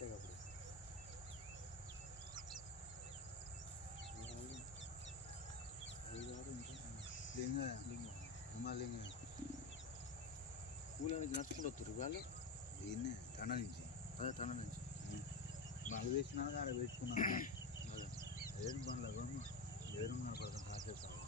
పెట్టాక అప్పుడు లింగ. లింగం. ఉమా లింగ. కూలని నడుచుకుంటూ వస్తారు వాళ్ళు? దీన్నే తన నుంచి. అదే తన నుంచి. మగ వేసినాక ఆడ పెట్టుకున్నాను అదే. బండ్ల గమ్మ ఏడు పడతాం కాసేపు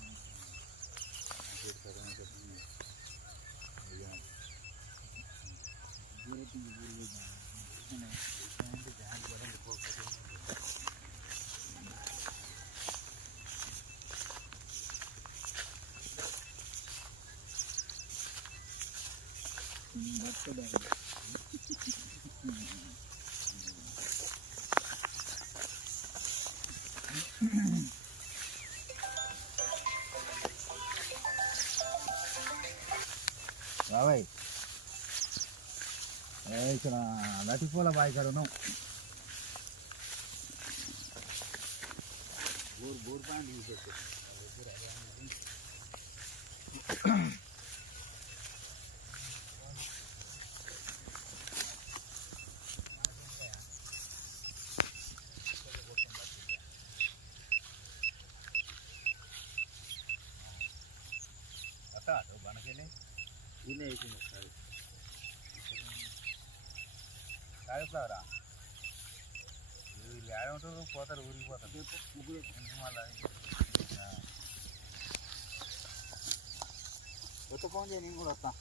పెట్టి రావాయ్ ఇక్కడ లటిపోల బాయ్ కాడ ఉన్నాం బోర్ బోర్ పాయింట్ తీసేసి బనకెళ్ళి దీన్నే వేసింది ఒకసారి కాయఫ్లవరా వీళ్ళు ఏడుంటారు పోతారు ఊరికి పోతారు ముగ్గురు ఇంటి మళ్ళీ కొత్త ఫోన్ చేయి నేను కూడా వస్తా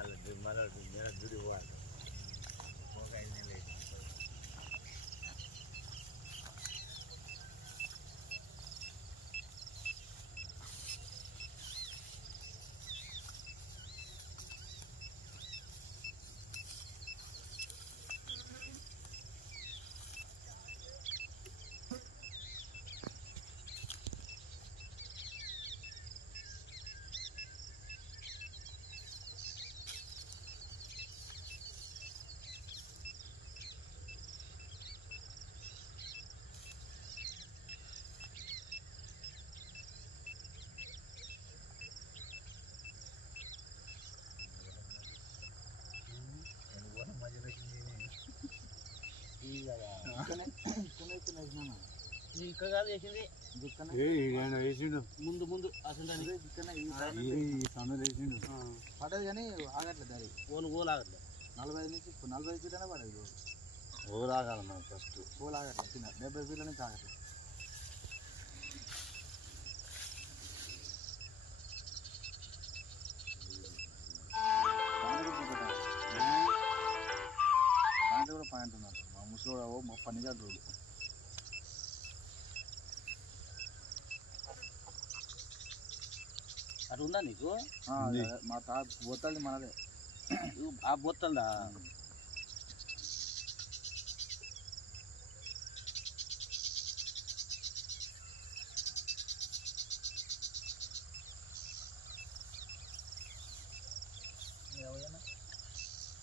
మళ్ళీ మళ్ళీ దుడి పోవాలి ముందు ముందు అసలు అదే పడదు కానీ ఆగట్లేదు దారి ఓన్ ఓన్ ఆగట్లే నలభై ఐదు నుంచి నలభై ఐదు ఫీట్లనే పడదు రోజు ఊరాగాలి మనం ఫస్ట్ పూలు ఆగట్లేదు డెబ్బై ఫీట్ల నుంచి ఆగట్లేదు మా పని కాదు రోడ్డు అటు ఉందా నీకు. అదే, మా తా పోతాది మనదే. ఆ బొత్తందా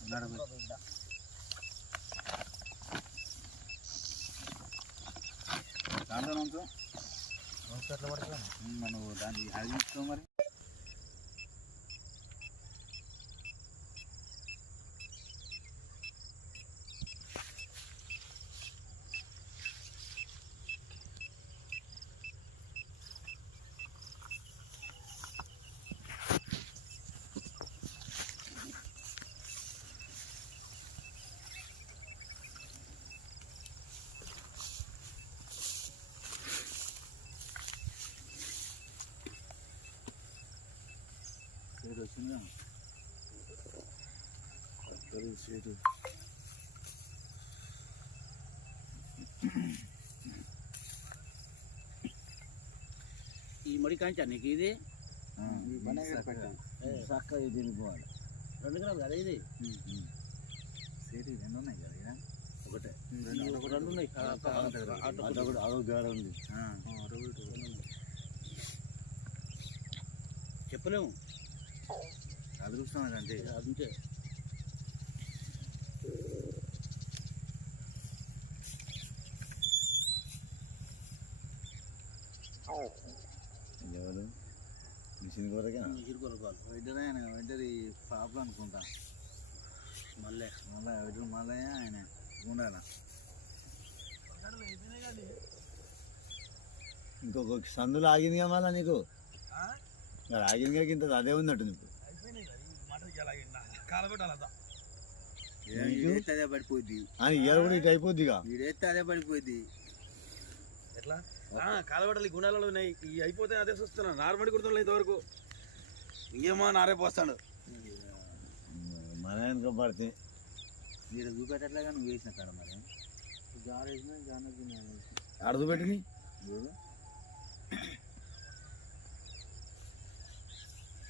నడమ దాంట్లో మనం దాన్ని మరి. ఇది ఈ మడి కాంచా నీకు ఇది చక్కగా తినిపోవాలి రెండు గ్రాములు కదా ఇది రెండు ఉన్నాయి కదా ఒకటే రెండు ఉన్నాయి. అదొకటి అదొక ఉంది చెప్పలేము అదృష్టం అది ఎవరు? మిషన్ కొరకే? ఇరుకొరకాలు వెంటనే ఆయన వెంటది పాపలు అనుకుంటా. మళ్ళీ మళ్ళీ వెంటనే మళ్ళీ ఆయన ఉండాల. ఇంకొక సందులో ఆగిందిగా మళ్ళా నీకు? మరి ఆగిందిగా ఇంత అదే ఉన్నట్టుంది ఇప్పుడు అదే పడిపోద్ది. అని ఇయర్ కూడా ఇటు అయిపోద్దిగా. ఈడేస్తే అదే పడిపోద్ది. ఎట్లా? కాలబట్టలు గుండాలలో ఉన్నాయి. ఈ అయిపోతే అదే చూస్తున్నా. నార్మల్ కుడుతున్నాయి ఇంతవరకు. ఇంకేమో నారే పోస్తాడు. మన వెనక పడితే. ఈడ చూపెట్టట్లేగా నువ్వు వేసిన కాడ మరి? జారు వేసినా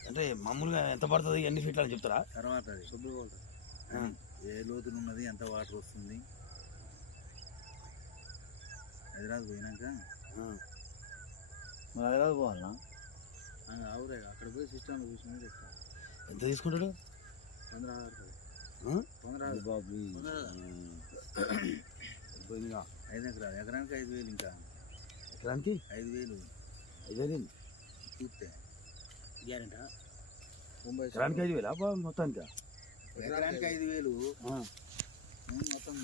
అంటే మామూలుగా ఎంత పడుతుంది ఎన్ని ఫీట్లు అని చెప్తారా? తర్వాత అది. ఏ లోతులు ఉన్నది ఎంత వాటర్ వస్తుంది. హైదరాబాద్ పోయినాక? మరి హైదరాబాద్ పోవాలనా అవురే అక్కడ పోయి సిస్టమ్ చూసిన చెప్తా. ఎంత తీసుకుంటాడు? పంద్రహ ఆ? బాబు. పోయిందిగా. ఐదు ఎకరాలు ఎకరానికి ఐదు వేలు ఇంకా. ఎకరానికి? ఐదు వేలు. ఐదు వేలు. చూస్తే గ్యారెంటా ఎకరానికి ఐదు వేలా? బా మొత్తానికి? ఎకరానికి ఐదు వేలు. మొత్తం